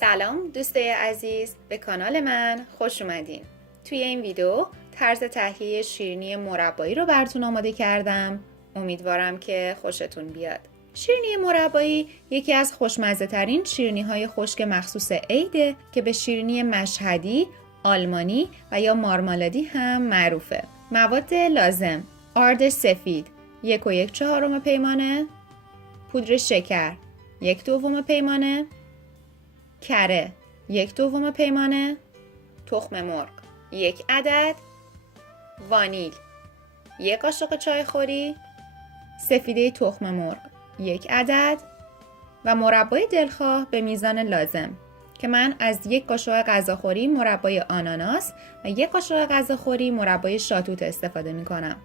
سلام دوستای عزیز، به کانال من خوش اومدین. توی این ویدیو طرز تهیه شیرینی مربایی رو براتون آماده کردم. امیدوارم که خوشتون بیاد. شیرینی مربایی یکی از خوشمزه ترین شیرینی های خشک مخصوص عیده که به شیرینی مشهدی، آلمانی و یا مارمالادی هم معروفه. مواد لازم: آرد سفید 1.1/4 پیمانه، پودر شکر 1/2 پیمانه، کره 1/2 پیمانه، تخم مرغ 1 عدد، وانیل 1 قاشق چایخوری، سفیده تخم مرغ 1 عدد و مربای دلخواه به میزان لازم که من از 1 قاشق غذاخوری مربای آناناس و 1 قاشق غذاخوری مربای شاتوت استفاده می کنم.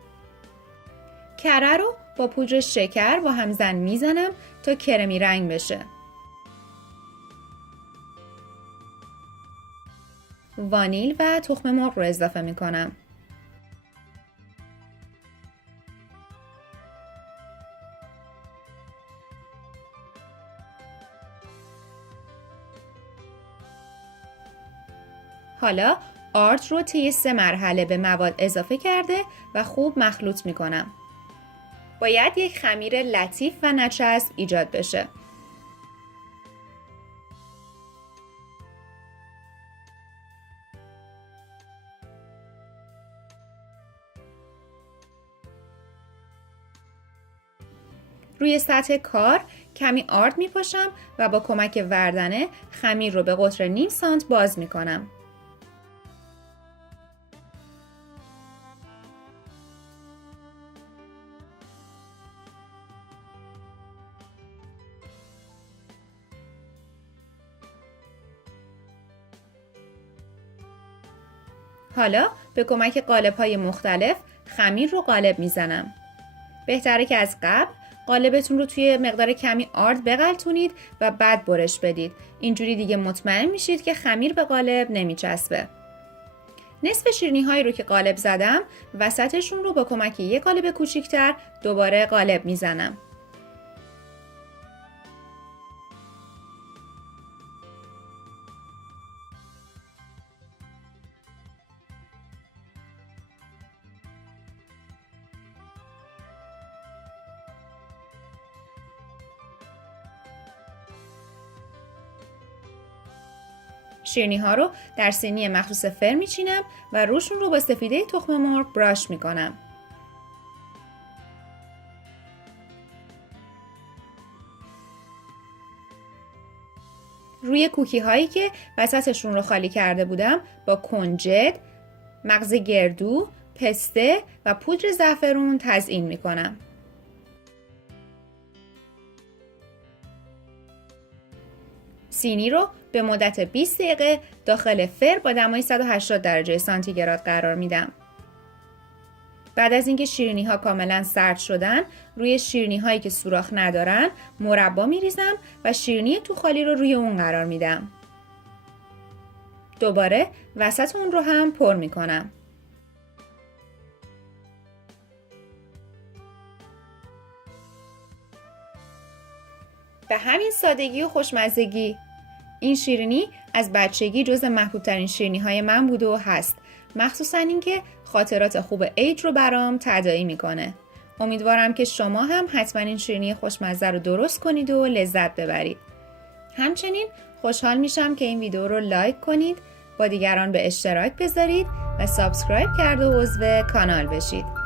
کره رو با پودر شکر با همزن میزنم تا کرمی رنگ بشه. وانیل و تخم مرغ رو اضافه می کنم. حالا آرد رو طی 3 مرحله به مواد اضافه کرده و خوب مخلوط می کنم. باید یک خمیر لطیف و نچسب ایجاد بشه. روی سطح کار کمی آرد می پاشم و با کمک وردنه خمیر رو به قطر نیم سانت باز می کنم. حالا به کمک قالب‌های مختلف خمیر رو قالب میزنم. بهتره که از قبل قالبتون رو توی مقدار کمی آرد بغلتونید و بعد برش بدید. اینجوری دیگه مطمئن میشید که خمیر به قالب نمیچسبه. نصف شیرینی هایی رو که قالب زدم وسطشون رو با کمک یک قالب کوچیک‌تر دوباره قالب میزنم. شیرینی ها رو در سینی مخصوص فر میچینم و روشون رو با سفیده تخم مرغ براش میکنم. روی کوکی هایی که وسطشون رو خالی کرده بودم با کنجد، مغز گردو، پسته و پودر زعفرون تزیین میکنم. سینی رو به مدت 20 دقیقه داخل فر با دمای 180 درجه سانتیگراد قرار میدم. بعد از اینکه شیرینی ها کاملا سرد شدن، روی شیرینی هایی که سوراخ ندارن مربا میریزم و شیرینی تو خالی رو روی اون قرار میدم. دوباره وسط اون رو هم پر میکنم. به همین سادگی و خوشمزگی. این شیرینی از بچگی جز محبوب‌ترین شیرینی‌های من بوده و هست. مخصوصاً اینکه خاطرات خوب عید رو برام تداعی میکنه. امیدوارم که شما هم حتما این شیرینی خوشمزه رو درست کنید و لذت ببرید. همچنین خوشحال میشم که این ویدیو رو لایک کنید، با دیگران به اشتراک بذارید و سابسکرایب کرده و عضو کانال بشید.